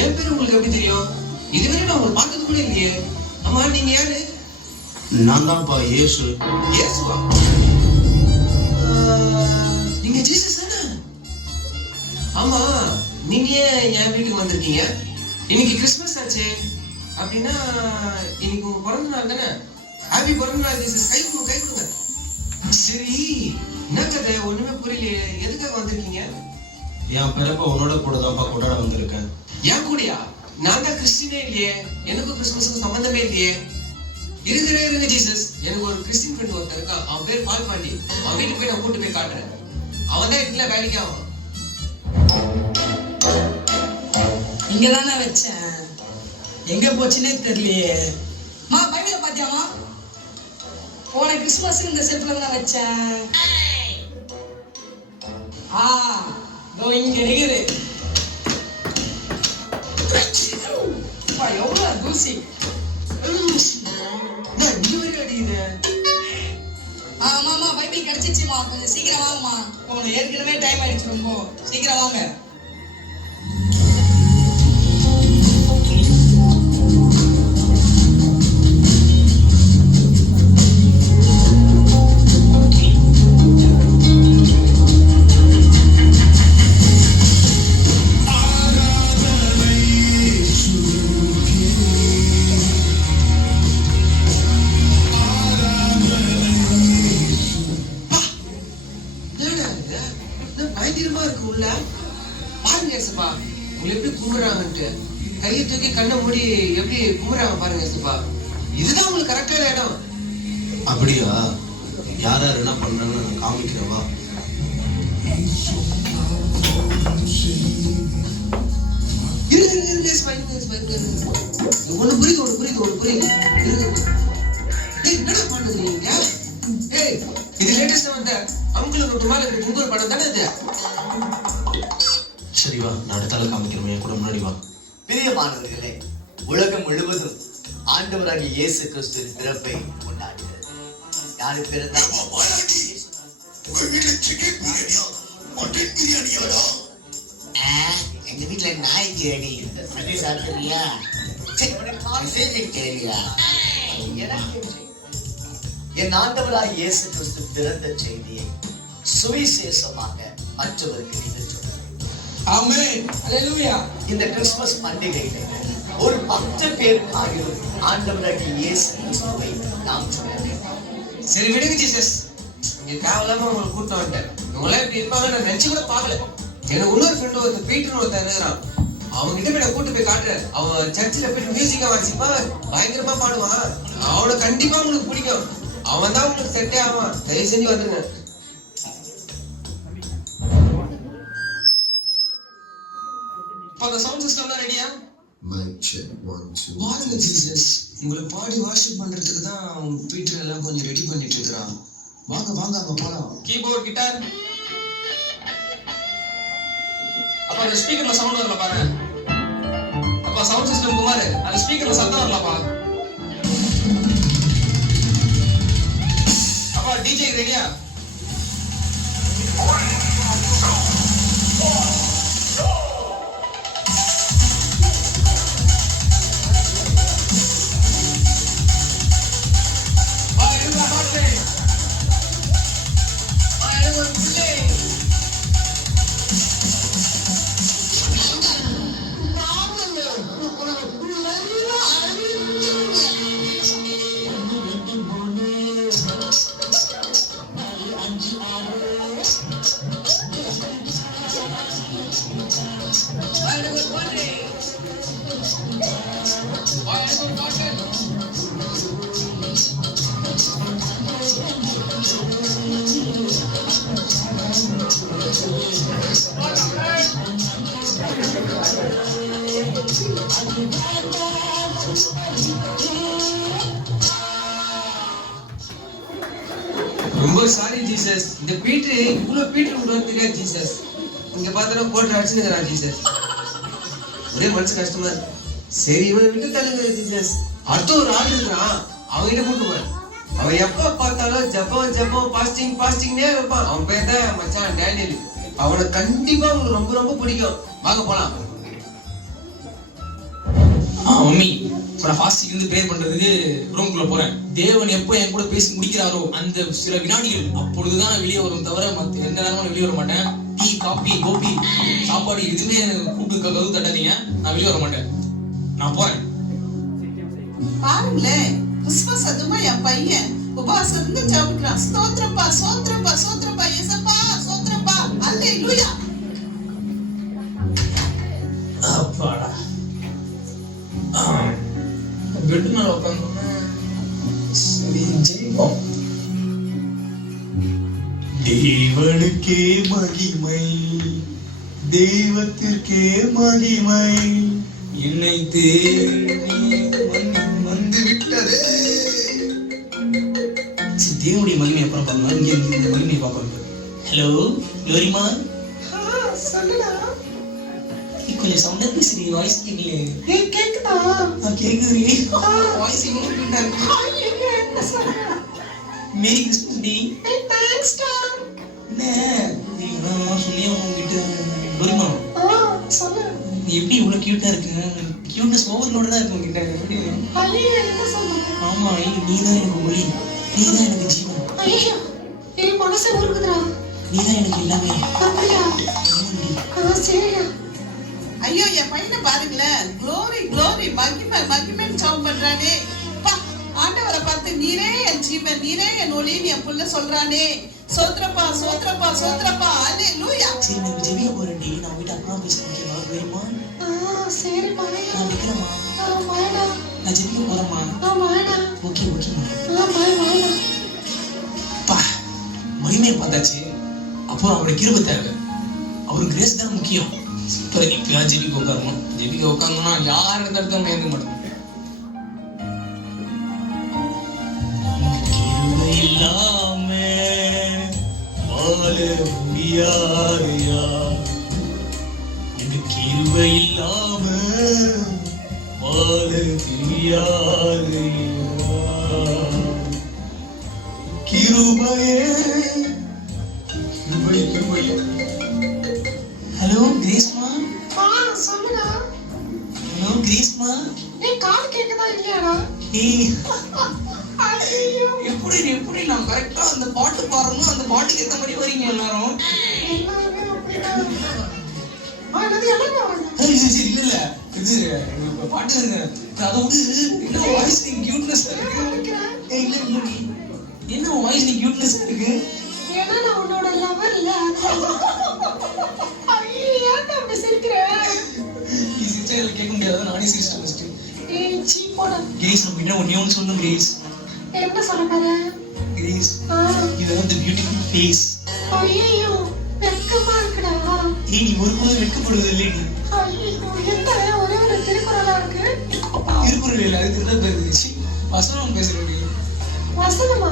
என் பேரு உங்களுக்கு எப்படி தெரியும்? இதுவரை நான் உங்களை பார்த்தது கூட இல்லையே. ஆமா, நீங்க யாரு? நான் தான்ப்பா இயேசு. இயேசுவா? நீங்க ஜீசஸ் தானே? ஆமா, நீங்க என் வீட்டுக்கு வந்திருக்கீங்க. இன்னைக்கு கிறிஸ்மஸ் ஆச்சு. அப்படின்னா இன்னைக்கு உங்க பிறந்த நாள் தானே? ஹாப்பி பிறந்த நாள் ஜீசஸ். கை கொடுங்க, கை கொடுங்க. சரி, என்ன கதை? ஒண்ணுமே புரியலையே. எதுக்காக வந்திருக்கீங்க? என் பிறப்ப உன்னோட கூட தான்ப்பா கொண்டாட வந்திருக்கேன். ஏன் கூடயா? நான் தான் கிறிஸ்டினே இல்லையே. எனக்கும் கிறிஸ்துமஸுக்கும் சம்பந்தமே இல்லையே. இருங்க ஜீசஸ். எனக்கு ஒரு கிறிஸ்டின் ஃப்ரெண்ட் ஒருத்தர் இருக்கான். அவன் பேர் பால் பாண்டி. அவன் வீட்டுக்கு போய் நான் கூட்டு போய் காட்டுறேன். அவன் தான் இதுல வேலைக்கு ஆகும். இங்கதானே வச்சேன், எங்க போச்சுன்னே தெரியலையே. மா, பைபிள பாத்தியாமா? போன கிறிஸ்துமஸ் இந்த செல்ஃப்ல தான் வச்சேன். இங்க இருக்குது. எவ்வளவு தூசி. ஆமாமா, பைபிள் கிடைச்சிச்சுமா. கொஞ்சம் சீக்கிரம் வாங்கம்மா. உங்களுக்கு ஏற்கனவே டைம் ஆயிடுச்சு. ரொம்ப சீக்கிரம் வாங்க. பயங்கரமா இருக்கு உள்ள. பாருங்க ஏசப்பா, உங்களை எப்படி கும்பிடுறாங்கன்ட்டு. கையை தூக்கி கண்ணை மூடி எப்படி கும்பிடுறாங்க பாருங்க ஏசப்பா. இதுதான் உங்களுக்கு கரெக்டான இடம். அப்படியா? யார் யார் என்ன பண்றாங்கன்னு நான் காமிக்கிறவா? ஒண்ணு புரியுது. என்னடா பண்ணுறீங்க? இது லேட்டஸ்டா வந்த அங்கிள் மேல இருக்கிற குங்கும படம் தானே இது? சரி வா, நான் அடுத்தால காமிக்கிறேன். என் கூட முன்னாடி வா. பிரியமானவர்களே, உலகம் முழுவதும் ஆண்டவராகிய இயேசு கிறிஸ்துவின் பிறப்பை கொண்டாடுகிறது. யாரு பிறந்தா? எங்க வீட்டுல நாய் கேடி சரி சாப்பிடுறியா? கேள்வியா? என் ஆண்டவராகிய இயேசு கிறிஸ்து பிறந்த செய்தியை சுவிசேஷமாக மற்றவருக்கு நீங்கள் சொல்லுங்கள். ஆமென். அல்லேலூயா. இந்த கிறிஸ்துமஸ் பண்டிகையில ஒரு 10 பேருக்காக ஆண்டவராகிய இயேசு கிறிஸ்துவை நாம் சொல்ல வேண்டும். சரி விடுங்க ஜீசஸ். இங்க தேவையில்லாம உங்களை கூட்டம் வந்துட்டேன். உங்களாம் இப்படி இருப்பாங்க நான் நினைச்சு கூட பார்க்கல. எனக்கு இன்னொரு ஃப்ரெண்டு ஒருத்தர் பீட்டர்னு ஒருத்தர் இருக்கிறான். அவங்க கிட்ட போய் நான் கூட்டு போய் காட்டுறேன். அவன் சர்ச்சில் போய் மியூசிக்கா வாசிப்பான், பயங்கரமா பாடுவான். அவனை கண்டிப்பா உங்களுக்கு பிடிக்கும். அவன் தான் உங்களுக்கு செட்டே ஆவான். தயவு செஞ்சு வந்துருங்க. சவுண்ட் சிஸ்டம்லாம் ரெடியா? Mic check 1 2. பாருங்க ஜீசஸ், உங்களை பாடி வாஷிப் பண்றதுக்கு தான் பீட்டர் எல்லாம் கொஞ்சம் ரெடி பண்ணிட்டு இருக்கான். வாங்க அங்க போலாம். Keyboard, guitar. அப்ப அந்த ஸ்பீக்கர்ல சவுண்ட் வரல பாரு. அப்ப சவுண்ட் சிஸ்டம் குமார், அந்த ஸ்பீக்கர்ல சத்தம் வரலப்பா. அப்ப டிஜே ரெடியா? ரொம்ப சாரி ஜீசஸ். இந்த பீட்டர் இவ்வளவு பீட்டர் உங்களுக்கு தெரியாது ஜீசஸ். இங்க பார்த்தா போட்டு அடிச்சுக்கிறான் ஜீசஸ். ஒரே மனசு கஷ்டமா இருக்கு. சரி இவனை விட்டு தள்ளுங்க ஜீசஸ். அடுத்த ஒரு ஆள் இருக்கிறான், அவன்கிட்ட கூட்டு போறேன். அவன் எப்ப பார்த்தாலும் ஜப்பம் பாஸ்டிங்னே இருப்பான். அவன் பேர் தான் மச்சான் டேனியல். அவனை கண்டிப்பா உங்களுக்கு ரொம்ப ரொம்ப பிடிக்கும். வாங்க போலாம். மம்மி இப்போ நான் ஃபாஸ்டிங் இருந்து ப்ரே பண்றதுக்கு ரூம்குள்ள போறேன். தேவன் எப்போ என் கூட பேசி முடிக்கிறாரோ அந்த சில வினாடிகள் அப்பொழுதுதான் வெளியே வரும், தவிர மற்ற எந்த நேரமும் வெளியே வர மாட்டேன். டீ, காபி, கோபி, சாப்பாடு எதுவுமே கூப்பிட்டு கதவு தட்டாதீங்க, நான் வெளியே வர மாட்டேன். நான் போறேன். பாருங்களேன், கிறிஸ்மஸ் அதுமா என் பையன் உபவாசம் இருந்து ஜெபிக்கிறான். ஸ்தோத்திரப்பா ஸ்தோத்திரப்பா ஸ்தோத்திரப்பா இயேசப்பா ஸ்தோத்திரப்பா அல்லேலூயா. அப்பாடா, பெட் மேல உட்காந்தோன்னா சரி ஜெயிப்போம். தேவனுக்கே மகிமை, தெய்வத்திற்கே மகிமை, என்னை தேடி வந்து விட்டது. தேவனுடைய மகிமை அப்புறம் பாருங்க, இங்க இந்த மகிமையை பார்க்கணும். ஹலோ லோரிமா, சொல்லுடா. கொஞ்சம் சவுண்டா பேசுறீ, வாய்ஸ் கேட்கல. கேக்குதா? கேக்குறீ. வாய்ஸ் இவ்வளவு கிட்ட இருக்கு. என்ன சொல்ற? Merry Christmas D. தேங்க்ஸ் டா. என்ன நான் சொல்லி உங்ககிட்ட லோரிமா சொல்லு. நீ எப்படி இவ்வளவு கியூட்டா இருக்கு? கியூட்னஸ் ஓவர்லோட தான் இருக்கு உங்ககிட்ட. எப்படி? ஐயோ என்ன சொல்ற? ஆமா, நீ தான் எனக்கு ஒளி, நீ தான் எனக்கு ஜீவன். ஐயோ என் மனசு உருகுதுடா. நீ தான் எனக்கு எல்லாமே. அப்படியா? சரியா. ஐயோ என் பையனை பாருங்களேன், க்ளோரி க்ளோரி மகிமை மகிமைன்னு ஜெபம் பண்றானே. பா, ஆண்டவரை பார்த்து நீரே என் ஜீவன், நீரே என் ஒளின்னு என் புள்ள சொல்றானே. சோத்ரப்பா சோத்ரப்பா சோத்ரப்பா அல்லேலூயா. சரி நான் ஜெபிக்க போறேன்டி, நான் போயிட்டு அப்புறம் பேசுறேன். ஓகேவா லோரிமா? சரி பாய். நான் வைக்கிறேம்மா. பாய்டா. நான் ஜெபிக்க போறேம்மா. பாய்டா. ஓகே ஓகேம்மா. பாய் பாய்டா. பா, மகிமையை பார்த்தாச்சு, அப்புறம் அவருடைய கிருபை தேவை. அவருக்கு கிரேஸ் தான் முக்கியம். இப்ப ஜெபிக்க உட்காரணும். ஜெபிக்க உட்காந்தோம்னா யார் இடத்துல நேர்ந்து மாட்டோம். கிருபை இல்லாம வாழ முடியாதையா, இது கிருபை இல்லாம வாழ தெரியாதையா. கிருபையே கிருபை கிருபை. ஹலோ கிரேஸ்மா. சொல்லுடா. ஹலோ கிரேஸ்மா. காது கேக்குதா இல்லையாடா? எப்படி எப்படி நான் கரெக்டா அந்த பாட்டு பாடணும், அந்த பாட்டுக்கு ஏத்த மாதிரி வரீங்க எல்லாரும். சரி இல்ல இல்ல, இது பாட்டு அதை விடு. என்ன வாய்ஸ் நீ கியூட்னஸ் இருக்கு. இல்ல இல்ல, என்ன வாய்ஸ் நீ கியூட்னஸ் இருக்கு. ஏன்னா நான் உன்னோட லவர் இல்ல. ஐயோ ஏன்டா அப்படி சிரிக்கிற? நீ சிரிச்சா கேட்க முடியாது, நானே சிரிச்சிட்டேன் ஃபர்ஸ்ட். ஏய் சீ போடா. கிரேஸ் நம்ம என்ன ஒண்ணு சொல்லணும். கிரேஸ் என்ன சொல்ல போற? Grace, you have the beautiful face. ஐயோ வெக்கமா இருக்குடா. ஏய் நீ ஒரு போது வெட்கப்படுவது இல்லை. நீ ஐயோ என்ன ஒரே ஒரு திருக்குறளா இருக்கு. திருக்குறள் இல்லை, அதுக்கு தான் பேசுச்சு வசனம் பேசுறேன். வசனமா?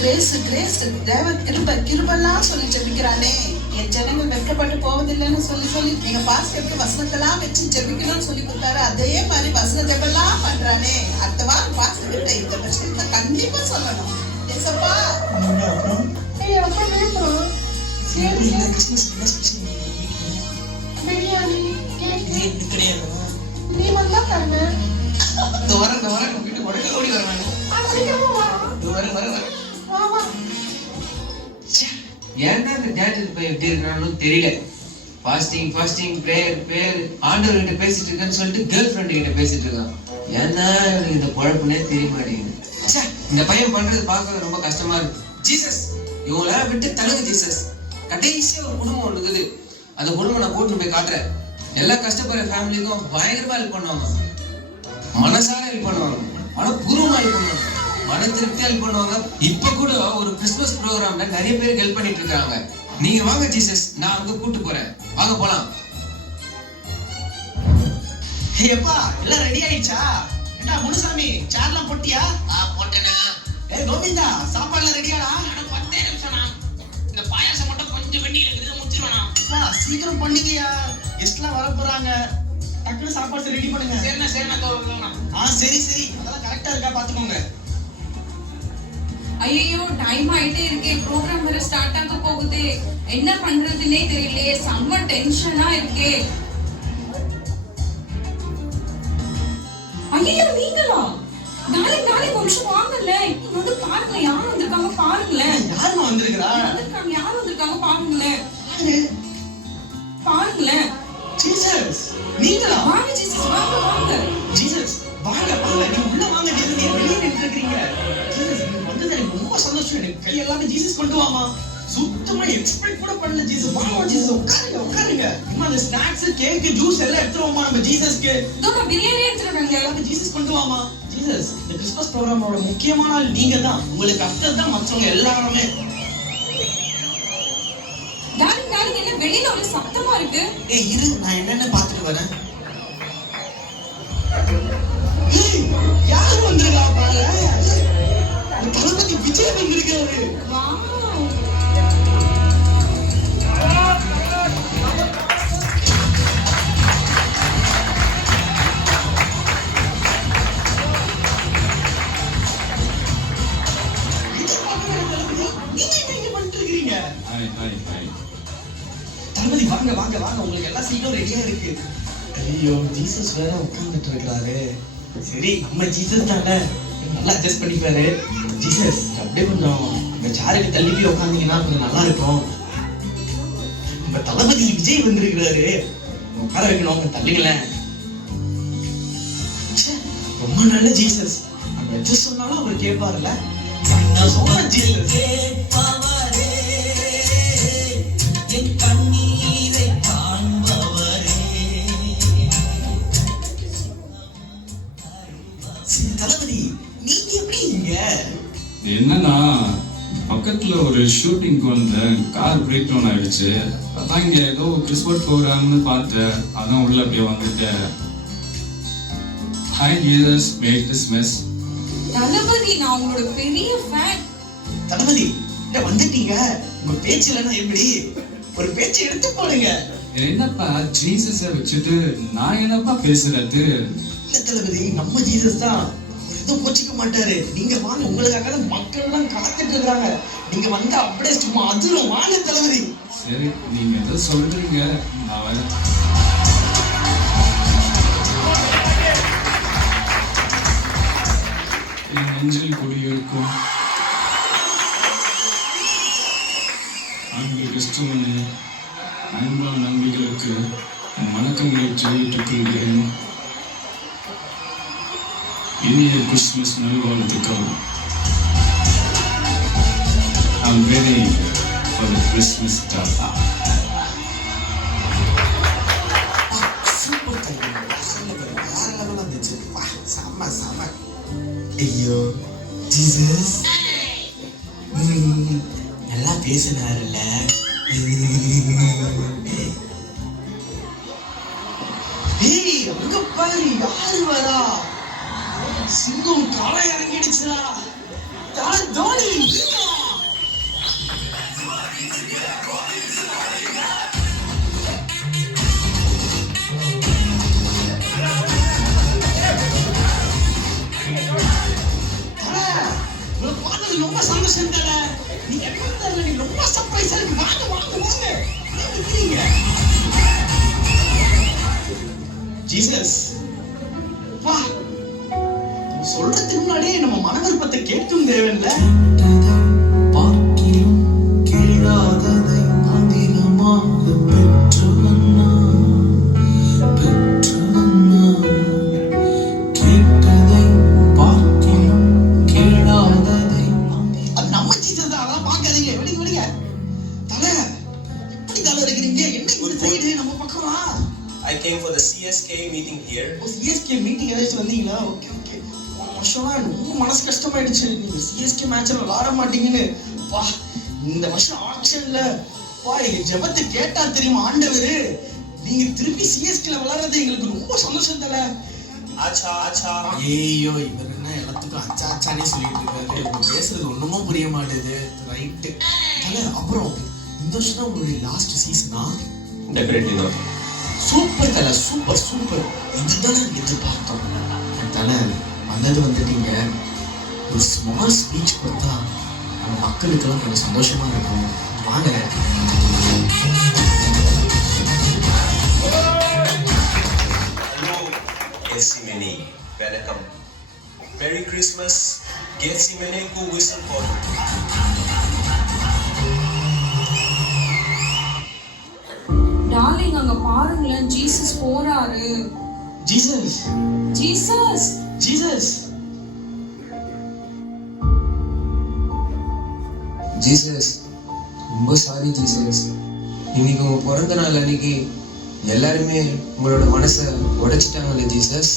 கிரேஸ் கிரேஸ் தேவன் கிருபை கிருபெல்லாம் சொல்லி ஜெபிக்கிறானே. என் ஜனங்கள் வெட்கப்பட்டு போவதில்லைன்னு சொல்லி எங்க பாஸ்டருக்கு வசனத்தெல்லாம் வச்சு ஜெபிக்கணும்னு சொல்லி கொடுத்தாரு. அதே மாதிரி வசன ஜெபெல்லாம் பண்றானே. அடுத்த வாரம் பாஸ்டர் கிட்ட இந்த விஷயத்தை கண்டிப்பா சொல்லணும். ஏசப்பா ஏய் அப்பா வேணும். சரி இந்த கிறிஸ்மஸ் என்ன ஸ்பெஷல் பிரியாணி கேக் இது கிடையாது. நீ வந்தா தரங்க. இந்த வரேன் வீட்டு உடனே ஓடி வரேன். சீக்கிரமா வா. வரேன். வா வா. ஏன்டா இந்த டேட் போய் எப்படி இருக்கானோ தெரியல. ஃபாஸ்டிங் ஃபாஸ்டிங் பிரேயர் பிரேயர் ஆண்டவர் கிட்ட பேசிட்டு இருக்கேன்னு சொல்லிட்டு கேர்ள் ஃப்ரெண்டு கிட்ட பேசிட்டு இருக்கான். ஏன்னா எனக்கு இந்த குழப்பனே தெரிய மாட்டேங்குது. இந்த பையன் பண்றது பார்க்க ரொம்ப கஷ்டமா இருக்கு. ஜீசஸ் இவங்கள விட்டு தழுகு ஜீசஸ். கடைசியா ஒரு குடும்பம் இருக்குது, அந்த குடும்பம் நான் கூட்டிட்டு போய் காட்டுறேன். எல்லா கஷ்டப்படுற ஃபேமிலிக்கும் பயங்கரமா ஹெல்ப் பண்ணுவாங்க, மனசார ஹெல்ப் பண்ணுவாங்க, மனப்பூர்வமா ஹெல்ப் பண்ணுவாங்க, மன திருப்தியா ஹெல்ப் பண்ணுவாங்க. இப்ப கூட ஒரு கிறிஸ்துமஸ் ப்ரோக்ராம்ல நிறைய பேர் ஹெல்ப் பண்ணிட்டு இருக்காங்க. நீங்க வாங்க ஜீசஸ், நான் அங்க கூட்டு போறேன், வாங்க போலாம். ஏப்பா எல்லாம் ரெடி ஆயிடுச்சா? என்ன முனுசாமி சேர்லாம் போட்டியா? போட்டேனா? கோவிந்தா சாப்பாடுலாம் ரெடியாடா? 10 நிமிஷம்னா, இந்த பாயாசம் மட்டும் கொஞ்சம் வெட்டி இருக்குது, முடிச்சிருவேண்ணா. சீக்கிரம் பண்ணுங்கயா, கெஸ்ட்லாம் வர போறாங்க. டக்குனு சாப்பாடு ரெடி பண்ணுங்க. சரிண்ணா. சரி அதெல்லாம் கரெக்டா இருக்கா பாத்துக்கோங்க. ஐயோ டைம் ஆயிட்டே இருக்கே, ப்ரோக்ராம் வேற ஸ்டார்ட் ஆக போகுது, என்ன பண்றதுன்னே தெரியலையே, செம்ம டென்ஷனா இருக்கே. ஐயோ நீங்களா? நாளைக்கு ஒரு நிமிஷம் வாங்கல. இங்க வந்து பாருங்களேன், யார் வந்திருக்காங்க பாருங்களேன். யாருமா வந்திருக்கிறா? யார் வந்திருக்காங்க பாருங்களேன். பாருங்களேன். ஜீசஸ் நீங்களா? வாங்க ஜீசஸ், வாங்க. ஜீசஸ் வாங்க நீங்க உள்ள வாங்க. ஜீசஸ் நீங்க வெளியே நின்று இருக்கீங்க. ஜீசஸ் நீங்க வந்தது எனக்கு ரொம்ப சந்தோஷம். எனக்கு கை எல்லாமே ஜீசஸ் கொண்டு வாமா. சுத்தமா எக்ஸ்பெக்ட் கூட பண்ணல. ஜீசஸ் வாங்க ஜீசஸ் உட்காருங்க. இம்மா அந்த ஸ்நாக்ஸ் கேக் ஜூஸ் எல்லாம் எடுத்துருவோமா நம்ம ஜீசஸ்க்கு. இதோ நான் பிரியாணி எடுத்துறேன். எல்லாமே ஜீசஸ் கொண்டு வாமா. ஜீசஸ் இந்த கிறிஸ்மஸ் ப்ரோகிராமோட முக்கியமான ஆள் நீங்க தான். உங்களுக்கு அர்த்தம் தான் மற்றவங்க எல்லாருமே. டார்லிங் என்ன வெளியில ஒரு சத்தமா இருக்கு? ஏய் இரு, நான் என்னென்ன பார்த்துட்டு வரேன். யாரு வந்திருக்கா பாரு. தளபதி விஜய் வந்திருக்காரு. வாவ். தளபதி வாங்க உங்களுக்கு எல்லாம் சீட்டும் ரெடியா இருக்கு. ஐயோ ஜீசஸ் வேற உட்கார்ந்துட்டு இருக்காரு. சரி நம்ம ஜீசஸ் தானே, நல்லா அட்ஜஸ்ட் பண்ணிப்பாரு. ஜீசஸ் அப்படியே கொஞ்சம் இந்த சாருக்கு தள்ளி போய் உட்காந்தீங்கன்னா கொஞ்சம் நல்லா இருக்கும். நம்ம தளபதி விஜய் வந்திருக்கிறாரு, உட்கார வைக்கணும். அவங்க தள்ளுங்களேன். ரொம்ப நல்ல ஜீசஸ். நம்ம எது சொன்னாலும் அவர் கேட்பாருல்ல. நான் சொன்ன ஜீசஸ் தளபதி நீங்க எப்படி இங்க? என்னன்னா பக்கத்துல ஒரு ஷூட்டிங்க்கு வந்தேன், கார் பிரேக் டவுன் ஆயிடுச்சு. அதான் இங்க ஏதோ கிறிஸ்மஸ் ப்ரோக்ராம்னு பார்த்தேன், அதான் உள்ள அப்படியே வந்துட்டேன். Hi Jesus, make this mess. Thalapathy நான் உங்களோட பெரிய ஃபேன். தளபதி இங்க வந்துட்டீங்க, உங்க பேச்சு இல்லைன்னா எப்படி? ஒரு பேச்சு எடுத்து போடுங்க. என்னப்பா ஜீசஸை வச்சுட்டு நான் என்னப்பா பேசுறது? இல்ல தளபதி, நம்ம ஜீசஸ் தான், அவர் எதுவும் கோச்சிக்க மாட்டாரு. நீங்க வாங்க, உங்களுக்காக தான் மக்கள் எல்லாம் காத்துட்டு இருக்காங்க. நீங்க வந்து அப்படியே சும்மா அதிரும். வாங்க தளபதி. சரி, நீங்க எதோ சொல்றீங்க, நான் வரேன். என் நெஞ்சில் குடியிருக்கும் அன்பு கிறிஸ்துவனே, அன்பான நம்பிகளுக்கு வணக்கங்களை தெரிவித்துக் கொள்கிறேன். இனிய கிறிஸ்துமஸ் நல்வாழ்த்துக்கள். I'm ready for the Christmas stuff. Super Thalapathy, வேற லெவலா இருந்துச்சு. செம. ஐயோ ஜீசஸ் நல்லா பேசினாருல்ல. ஏய் அங்க பாரு, யாரு வரா? சிங்கம் களை இறங்கிடுச்சுடா. தோனி ரொம்ப சந்தோஷம் தல. நீங்க ரொம்ப சர்ப்ரைஸா இருக்கு. வாங்க. ஜீசஸ் வா, சொல்றதுக்கு முன்னாடியே நம்ம மன விருப்பத்தை கேட்கும் தேவையில்ல. பார்க்கிலும் கேளாததை அதிகமாக பெற்றவன்னா கேட்டதை பார்க்கிலும் கேளாததை. அது நம்ம ஜீசஸ் தான், அதெல்லாம் பார்க்காதீங்க. வெளிங்க தல. எப்படி தல இருக்கிறீங்க? என்ன ஒரு சைடு நம்ம பக்கமா? I came for the CSK meeting here. CSK meeting ஏதாச்சும் வந்தீங்களா? ஓகே. வருஷமா ரொம்ப மனசு கஷ்டமாயிடுச்சு. நீங்க சிஎஸ்கே மேட்ச்ல விளையாட மாட்டீங்கன்னு. பா, இந்த வருஷம் ஆக்ஷன்ல பா எங்க ஜெபத்தை கேட்டா தெரியுமா ஆண்டவரு, நீங்க திருப்பி சிஎஸ்கேல விளையாடுறது எங்களுக்கு ரொம்ப சந்தோஷம் தல. ஆச்சா. ஐயோ, இவர் என்ன எல்லாத்துக்கும் அச்சானே சொல்லிட்டு இருக்காரு. இவங்க பேசுறது ஒண்ணுமோ புரிய மாட்டேது. ரைட்டு தல. அப்புறம் இந்த வருஷம் தான் உங்களுடைய லாஸ்ட் சீசனா? Definitely not. சூப்பர் தல, சூப்பர். இதுதான் எதிர்பார்த்தோம் தல. வந்தது வந்துட்டீங்க. ஒரு ஸ்மால் ஸ்பீச் கொடுத்தா நம்ம மக்களுக்கெல்லாம் கொஞ்சம் சந்தோஷமா இருக்கும். வாங்க. Hello, Yesimini. Welcome. வணக்கம். Merry Christmas. Getsimene-ku whistle போடு. டார்லிங் அங்க பாருங்களேன், ஜீசஸ் போறாரு. ஜீசஸ் ஜீசஸ் ஜீசஸ் ஜீசஸ் ரொம்ப சாரி ஜீசஸ். இன்னைக்கு உங்க பிறந்த நாள் அன்னைக்கு எல்லாருமே உங்களோட மனசை உடைச்சிட்டாங்கல்ல ஜீசஸ்.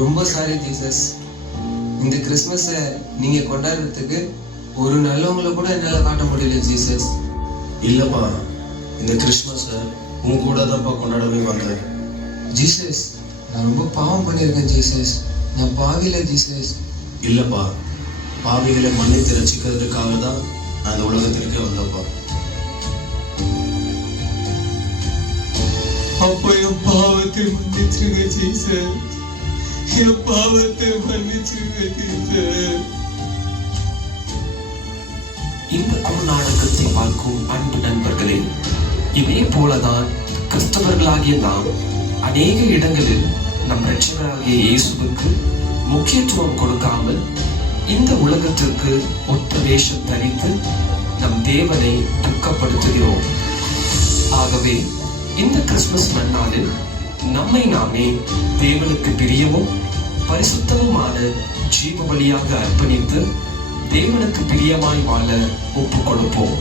ரொம்ப சாரி ஜீசஸ். இந்த கிறிஸ்மஸை நீங்க கொண்டாடுறதுக்கு ஒரு நல்லவங்களை கூட என்னால் காட்ட முடியல ஜீசஸ். இல்லப்பா, இந்த கிறிஸ்மஸை உன் கூட தான்ப்பா கொண்டாடவே வந்தேன். ஜீசஸ் நான் ரொம்ப பாவம் பண்ணியிருக்கேன் ஜீசஸ். நான் பாவில ஜீசஸ். இல்லப்பா, பாவிகளை மன்னித்து ரசிக்கிறதுக்காக தான் நான் இந்த உலகத்திற்கு வந்தப்பா. அப்போ என் பாவத்தை மன்னிச்சிருங்க ஜீசஸ். என் பாவத்தை மன்னிச்சிருங்க ஜீசஸ். இந்த குருநாடகத்தை பார்க்கும் அன்பு நண்பர்களே, இதே போலதான் கிறிஸ்தவர்களாகிய நாம் அநேக இடங்களில் நம் இரட்சகராகிய இயேசுவுக்கு முக்கியத்துவம் கொடுக்காமல் இந்த உலகத்திற்கு ஒத்த வேஷம் தரித்து நம் தேவனை துக்கப்படுத்துகிறோம். ஆகவே இந்த கிறிஸ்துமஸ் நன்னாளில் நம்மை நாமே தேவனுக்கு பிரியமும் பரிசுத்தமுமான ஜீவ பலியாக அர்ப்பணித்து தேவனுக்கு பிரியமாய் வாழ ஒப்புக் கொடுப்போம்.